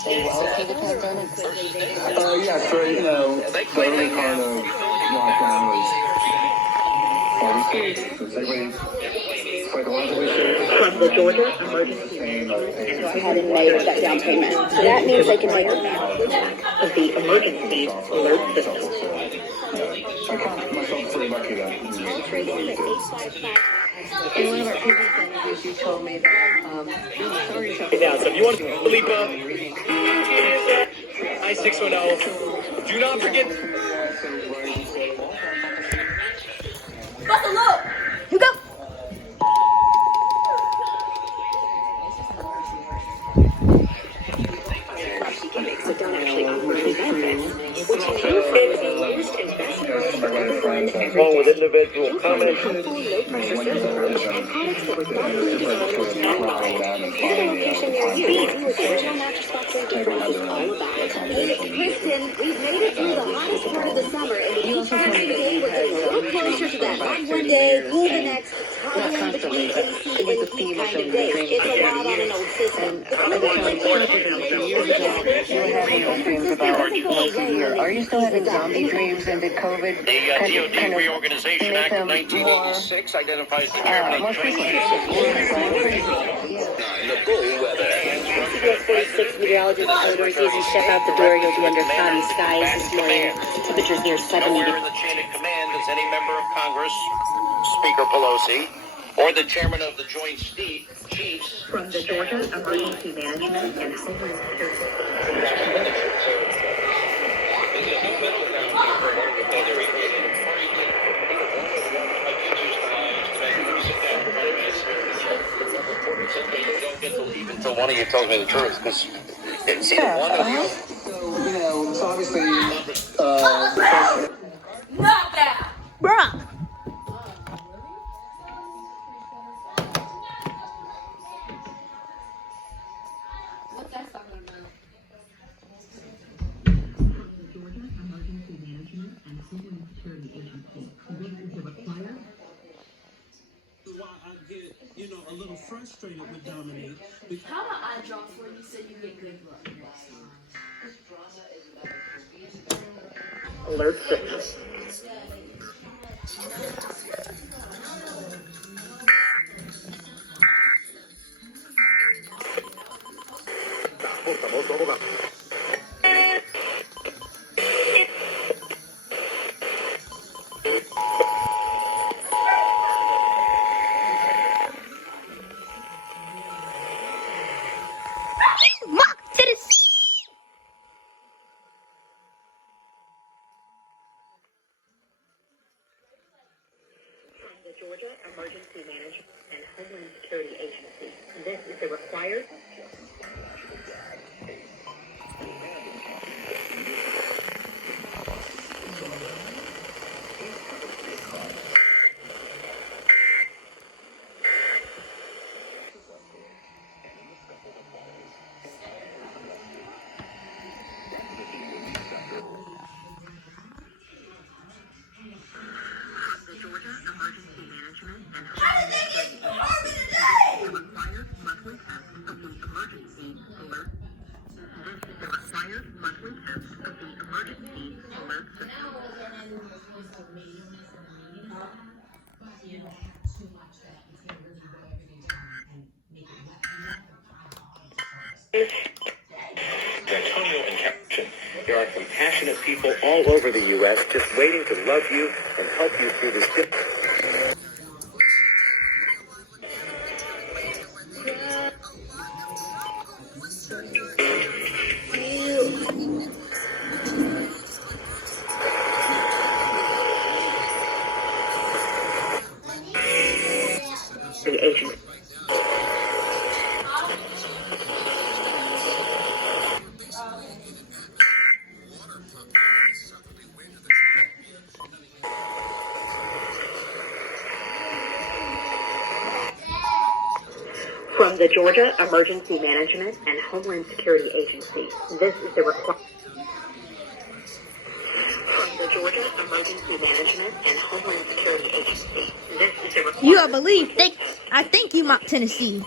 stay well through the pandemic? Yeah, so, the early part of lockdown was obviously psychologically safe. From the Georgia Emergency Management and go ahead and make that down payment. So that means they can make a of the emergency alert system. I count myself pretty lucky that. In one of our previous interviews, you told me that, sorry, Yeah, so if you want to sleep up, 9610, do not forget. Buckle up! You go! So don't actually offer any benefits, which can be used as best for everyone. Along with individual comments. Helpful, low-pressure systems and products that were thoughtfully designed to help Here's a location near you. See what the original mattress box and difference is all about. Kristen, we've made it through the hottest part of the summer, and the each passing day we're getting a little closer to that hot one day, cool the next, toggling between AC and heat kind of day. It's a lot on an old system. years ago, you were having those dreams about once a year. Are you still having zombie dreams, and did COVID The kind DOD of Reorganization make Act of them 1986 identifies the chairman more of the training frequent? CBS 46 meteorologist outdoors as you step out the door, you'll be under cloudy skies this morning. Temperatures near 70 Nowhere in the chain of command is any member of Congress, Speaker Pelosi, or the chairman of the Joint Chiefs. From the Georgia Emergency Management and Homeland Security. Until one of you tells me the truth, because it's either one of you. So obviously, Not that! Bruh! What's that talking about? Georgia Emergency Management and Homeland Security Agency. This is the required. Why I get, a little frustrated with Dominique. How about I draw for you so you get good luck next time? Alert system. The Georgia Emergency Management and Homeland Security Agency. This is the required. The Georgia Emergency Management and Homeland Security Agency. The required monthly test of the emergency alert. This is the required monthly test of the emergency alert system. Antonio and Captain. There are compassionate people all over the U.S. just waiting to love you and help you through this difficult. The agency. From the Georgia Emergency Management and Homeland Security Agency. This is the requirement. From the Georgia Emergency Management and Homeland Security Agency. This is the requirement. You believe? I think you mock Tennessee.